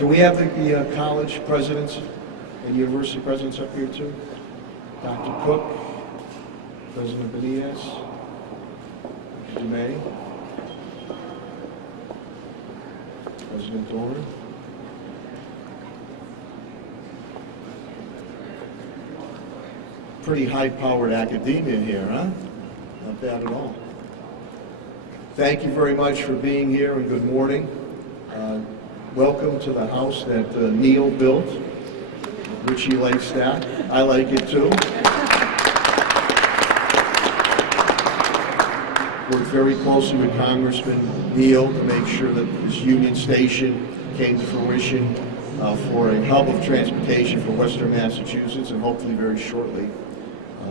Can we have the college presidents and university presidents up here too? Dr. Cook, President Benitez, Dumay, President Doran. Pretty high-powered academia here, huh? Not bad at all. Thank you very much for being here, and good morning. Welcome to the house that Neal built. Richie likes that. I like it too. Worked very closely with Congressman Neal to make sure that this Union Station came to fruition for a hub of transportation for Western Massachusetts, and hopefully very shortly,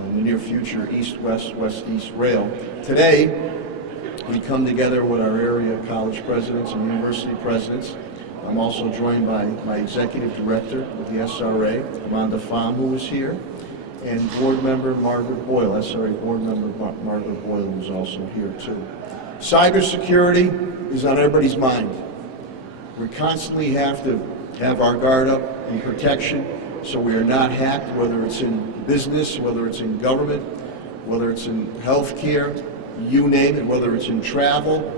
in the near future, east-west, west-east rail. Today, we come together with our area college presidents and university presidents. I'm also joined by my executive director with the SRA, Amanda Pham, who is here, and board member Margaret Boyle, SRA board member Margaret Boyle, who's also here too. Cybersecurity is on everybody's mind. We constantly have to have our guard up in protection so we are not hacked, whether it's in business, whether it's in government, whether it's in healthcare, you name it, whether it's in travel.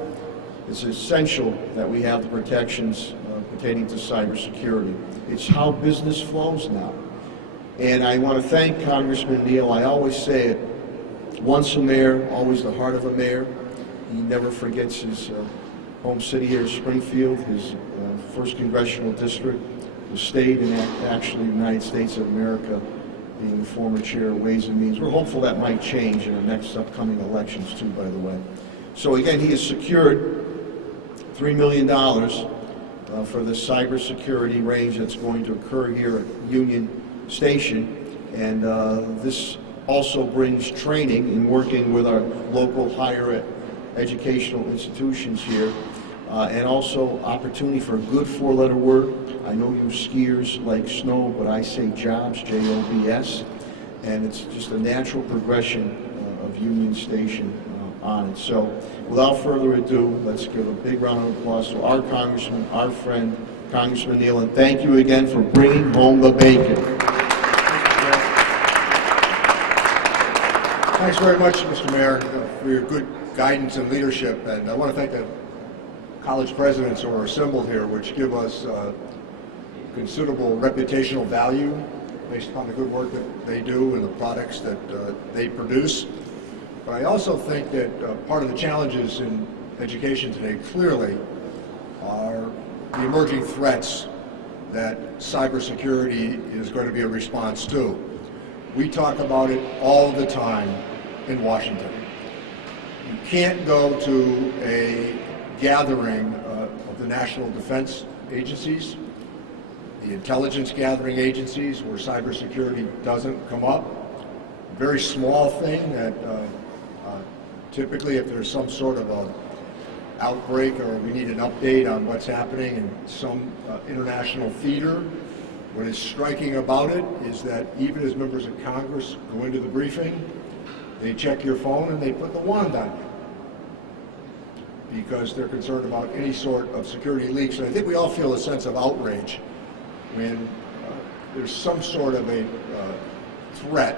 It's essential that we have the protections pertaining to cybersecurity. It's how business flows now. And I want to thank Congressman Neal. I always say it, once a mayor, always the heart of a mayor. He never forgets his home city here, Springfield, his first congressional district, the state, and actually the United States of America, being the former chair of Ways and Means. We're hopeful that might change in the next upcoming elections too, by the way. So again, he has secured $3 million for the cybersecurity range that's going to occur here at Union Station. And this also brings training in working with our local higher educational institutions here, and also opportunity for a good four-letter word. I know you skiers like snow, but I say jobs, J-O-B-S, and it's just a natural progression of Union Station on it. So without further ado, let's give a big round of applause to our congressman, our friend, Congressman Neal, and thank you again for bringing home the bacon. Thanks very much, Mr. Mayor, for your good guidance and leadership, and I want to thank the college presidents who are assembled here, which give us considerable reputational value based upon the good work that they do and the products that they produce. But I also think that part of the challenges in education today clearly are the emerging threats that cybersecurity is going to be a response to. We talk about it all the time in Washington. You can't go to a gathering of the national defense agencies, the intelligence gathering agencies, where cybersecurity doesn't come up. A very small thing that typically if there's some sort of a outbreak or we need an update on what's happening in some international theater, what is striking about it is that even as members of Congress go into the briefing, they check your phone and they put the wand on you because they're concerned about any sort of security leaks. And I think we all feel a sense of outrage when there's some sort of a threat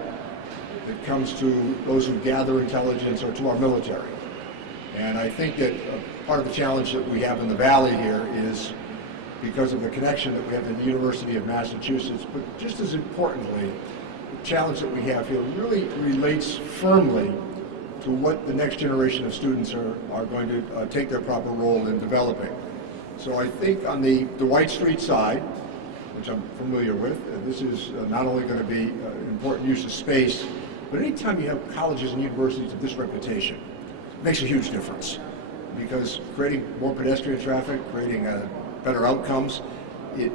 that comes to those who gather intelligence or to our military. And I think that part of the challenge that we have in the Valley here is because of the connection that we have to the University of Massachusetts, but just as importantly, the challenge that we have here really relates firmly to what the next generation of students are going to take their proper role in developing. So I think on the White Street side, which I'm familiar with, this is not only going to be an important use of space, but anytime you have colleges and universities of this reputation, it makes a huge difference. Because creating more pedestrian traffic, creating better outcomes, it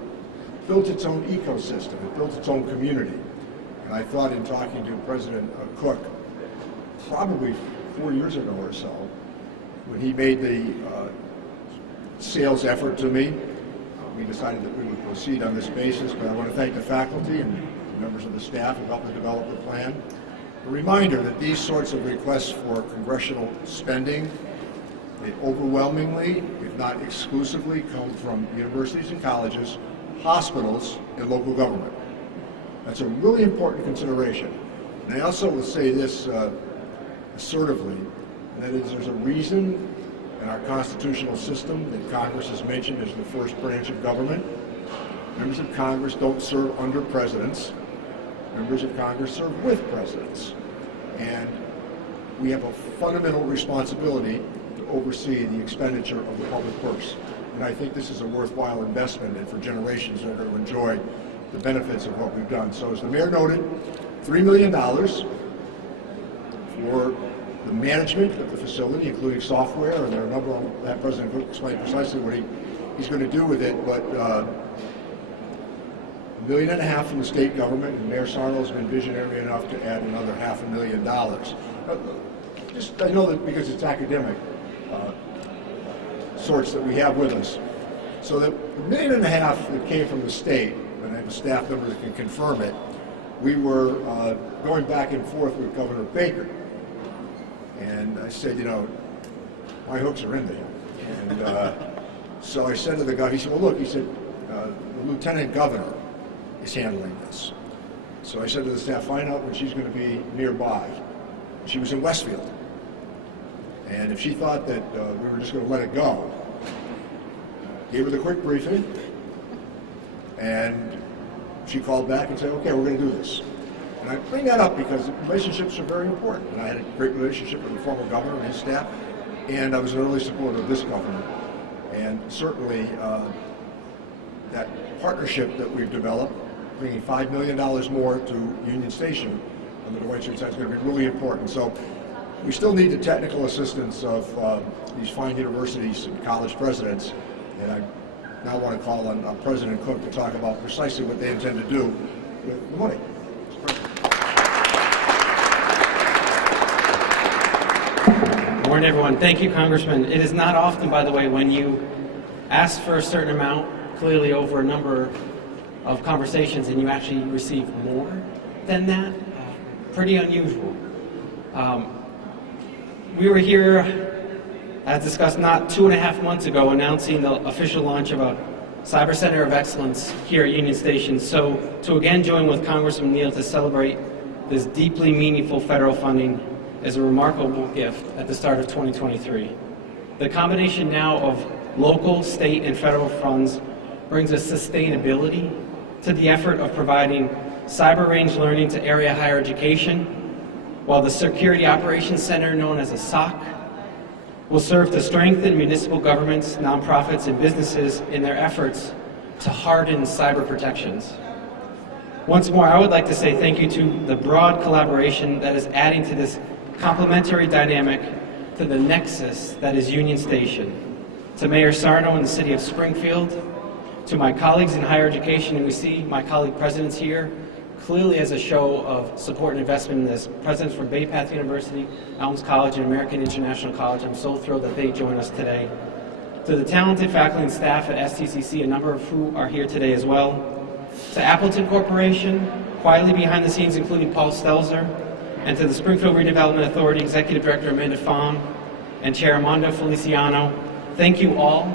builds its own ecosystem, it builds its own community. And I thought in talking to President Cook, probably 4 years ago or so, when he made the sales effort to me, we decided that we would proceed on this basis, but I want to thank the faculty and members of the staff who helped to develop the plan. A reminder that these sorts of requests for congressional spending They overwhelmingly, if not exclusively, come from universities and colleges, hospitals, and local government. That's a really important consideration. And I also will say this assertively, and that is there's a reason in our constitutional system that Congress is mentioned as the first branch of government. Members of Congress don't serve under presidents. Members of Congress serve with presidents. And we have a fundamental responsibility to oversee the expenditure of the public purse. And I think this is a worthwhile investment, and for generations that are going to enjoy the benefits of what we've done. So as the mayor noted, $3 million for the management of the facility, including software, and there are a number of that President Cook explained precisely what he's going to do with it, but $1.5 million from the state government, and Mayor Sarno has been visionary enough to add another $500,000. Just, I know that because it's academic sorts that we have with us. So the $1.5 million that came from the state, and I have a staff member that can confirm it, we were going back and forth with Governor Baker. And I said, you know, my hooks are in there. And so I said to the guy, he said, well, look, he said, the lieutenant governor is handling this. So I said to the staff, find out when she's going to be nearby. She was in Westfield. And if she thought that we were just going to let it go, gave her the quick briefing, and she called back and said, okay, we're going to do this. And I bring that up because relationships are very important. And I had a great relationship with the former governor and his staff, and I was an early supporter of this governor. And certainly that partnership that we've developed, bringing $5 million more to Union Station on the Dwight Street side is going to be really important. So we still need the technical assistance of these fine universities and college presidents, and I now want to call on President Cook to talk about precisely what they intend to do with the money. Good morning, everyone. Thank you, Congressman. It is not often, by the way, when you ask for a certain amount, clearly over a number of conversations, and you actually receive more than that. Pretty unusual. We were here, as discussed, not 2.5 months ago, announcing the official launch of a Cyber Center of Excellence here at Union Station. So to again join with Congressman Neal to celebrate this deeply meaningful federal funding is a remarkable gift at the start of 2023. The combination now of local, state, and federal funds brings a sustainability to the effort of providing cyber range learning to area higher education, while the Security Operations Center, known as a SOC, will serve to strengthen municipal governments, nonprofits, and businesses in their efforts to harden cyber protections. Once more, I would like to say thank you to the broad collaboration that is adding to this complementary dynamic to the nexus that is Union Station, to Mayor Sarno and the City of Springfield, to my colleagues in higher education, and we see my colleague presidents here, clearly as a show of support and investment in this. Presidents from Bay Path University, Elms College, and American International College, I'm so thrilled that they join us today. To the talented faculty and staff at STCC, a number of who are here today as well. To Appleton Corporation, quietly behind the scenes, including Paul Stelzer, and to the Springfield Redevelopment Authority Executive Director Amanda Pham and Chair Armando Feliciano, thank you all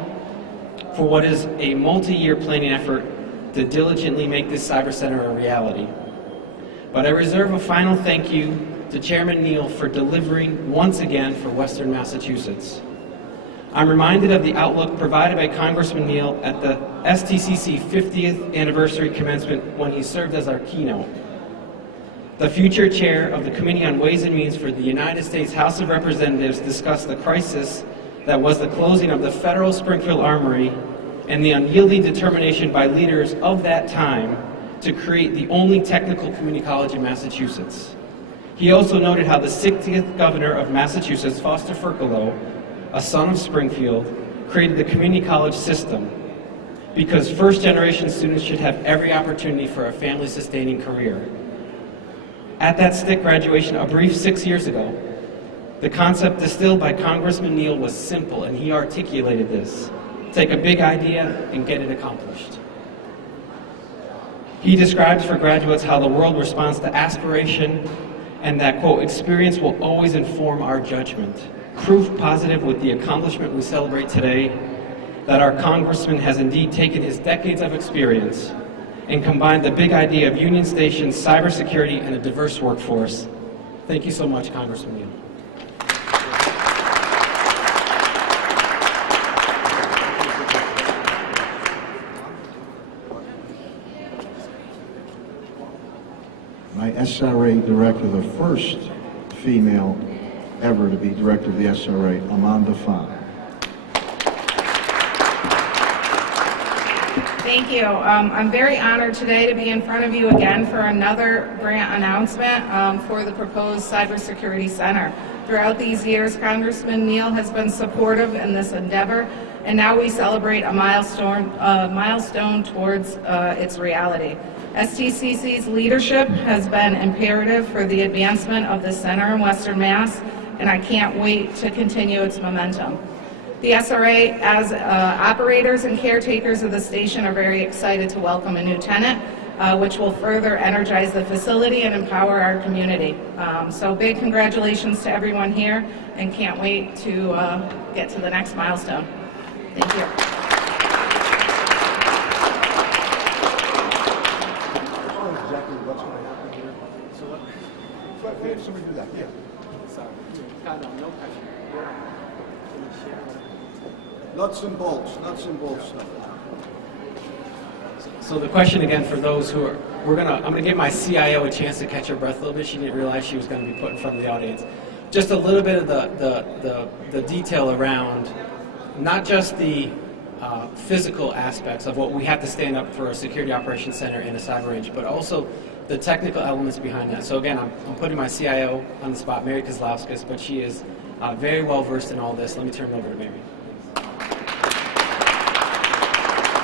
for what is a multi-year planning effort to diligently make this Cyber Center a reality. But I reserve a final thank you to Chairman Neal for delivering once again for Western Massachusetts. I'm reminded of the outlook provided by Congressman Neal at the STCC 50th anniversary commencement when he served as our keynote. The future chair of the Committee on Ways and Means for the United States House of Representatives discussed the crisis that was the closing of the federal Springfield Armory and the unyielding determination by leaders of that time to create the only technical community college in Massachusetts. He also noted how the 60th governor of Massachusetts, Foster Furcolo, a son of Springfield, created the community college system because first-generation students should have every opportunity for a family-sustaining career. At that STIC graduation, a brief 6 years ago, the concept distilled by Congressman Neal was simple, and he articulated this. Take a big idea and get it accomplished. He describes for graduates how the world responds to aspiration and that, quote, experience will always inform our judgment. proof positive with the accomplishment we celebrate today that our Congressman has indeed taken his decades of experience and combined the big idea of Union Station's cybersecurity and a diverse workforce. Thank you so much, Congressman Neal. My SRA director, the first female ever to be director of the SRA, Amanda Fong. Thank you. I'm very honored today to be in front of you again for another grant announcement for the proposed Cybersecurity Center. Throughout these years, Congressman Neal has been supportive in this endeavor, and now we celebrate a milestone towards its reality. STCC's leadership has been imperative for the advancement of the center in Western Mass, and I can't wait to continue its momentum. The SRA, as operators and caretakers of the station, are very excited to welcome a new tenant, which will further energize the facility and empower our community. So big congratulations to everyone here, and can't wait to get to the next milestone. Thank you. Exactly what's going to happen here. Somebody do that, yeah. No pressure. Nuts and bolts stuff. So the question again for those who are, I'm gonna give my CIO a chance to catch her breath a little bit. She didn't realize she was gonna be put in front of the audience. Just a little bit of the detail around not just the physical aspects of what we have to stand up for a security operations center in a cyber range, but also the technical elements behind that. So again, I'm putting my CIO on the spot, Mary Kozlowskis, but she is very well versed in all this. Let me turn it over to Mary.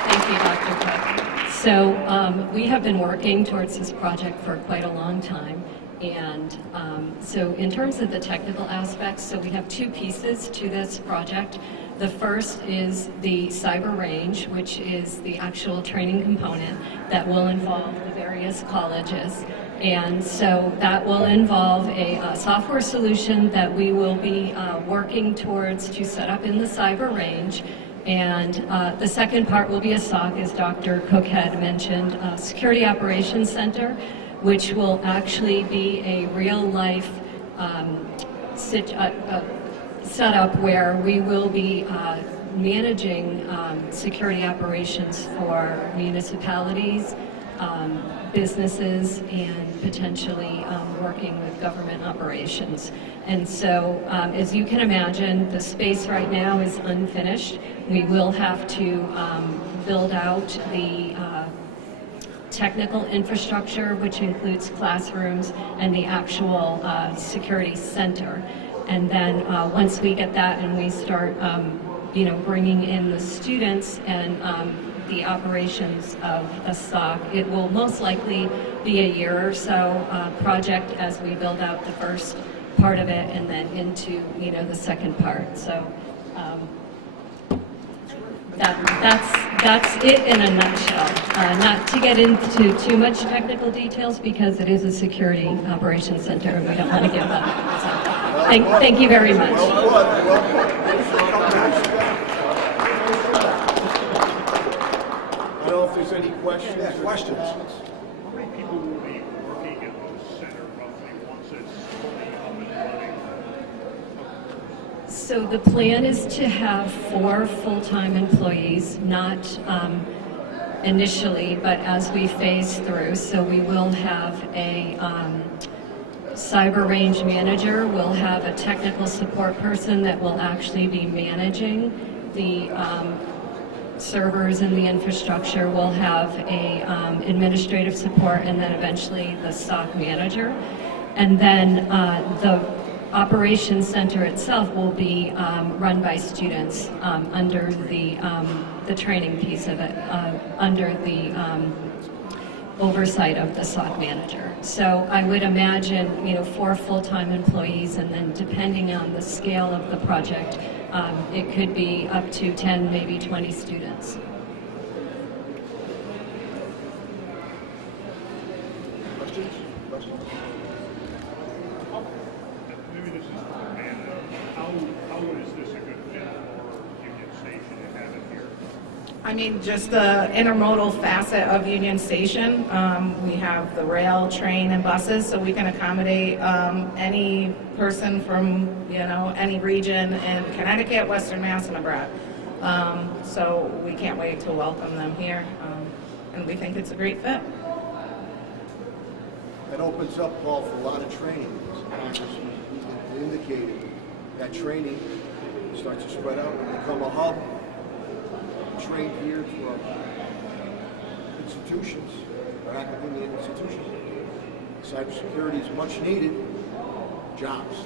Thank you, Dr. Cook. So we have been working towards this project for quite a long time. And so in terms of the technical aspects, so we have two pieces to this project. The first is the cyber range, which is the actual training component that will involve the various colleges. And so that will involve a software solution that we will be working towards to set up in the cyber range. And the second part will be a SOC, as Dr. Cook had mentioned, Security Operations Center, which will actually be a real-life setup where we will be managing security operations for municipalities, businesses, and potentially working with government operations. And so, as you can imagine, the space right now is unfinished. We will have to build out the technical infrastructure, which includes classrooms and the actual security center. And then once we get that and we start, bringing in the students and the operations of a SOC, it will most likely be a year or so project as we build out the first part of it and then into, the second part. So that's it in a nutshell. Not to get into too much technical details because it is a security operations center and we don't want to give up. So, thank you very much. I don't know if there's any questions. Yeah, questions. How many people will be working at the center roughly once it's fully up and running? So the plan is to have 4 full-time employees, not initially, but as we phase through. So we will have a cyber range manager, we'll have a technical support person that will actually be managing the servers and the infrastructure. We'll have a administrative support and then eventually the SOC manager. And then the operations center itself will be run by students under the training piece of it, under the oversight of the SOC manager. So I would imagine, 4 full-time employees, and then depending on the scale of the project, it could be up to 10, maybe 20 students. Questions? Maybe this is for Amanda. How I mean, just the intermodal facet of Union Station. We have the rail, train, and buses, so we can accommodate any person from, any region in Connecticut, Western Mass, and abroad. So we can't wait to welcome them here, and we think it's a great fit. That opens up, Paul, for a lot of training. As Congressman indicated, that training starts to spread out and become a hub. Trained here for institutions, our academic institutions. Cybersecurity is much needed. Jobs.